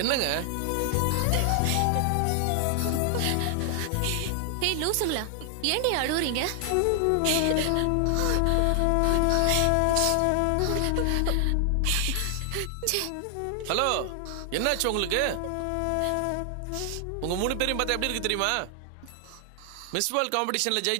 என்னங்க? ஏய் லூசுங்களா, ஏண்டி அழுவுறீங்க? ஹலோ, என்னாச்சு உங்களுக்கு? உங்க 3 பேரையும் பார்த்தா எப்படி இருக்கு தெரியுமா? மிஸ் வேர்ல்ட் காம்படிஷன்ல ஜெயிச்ச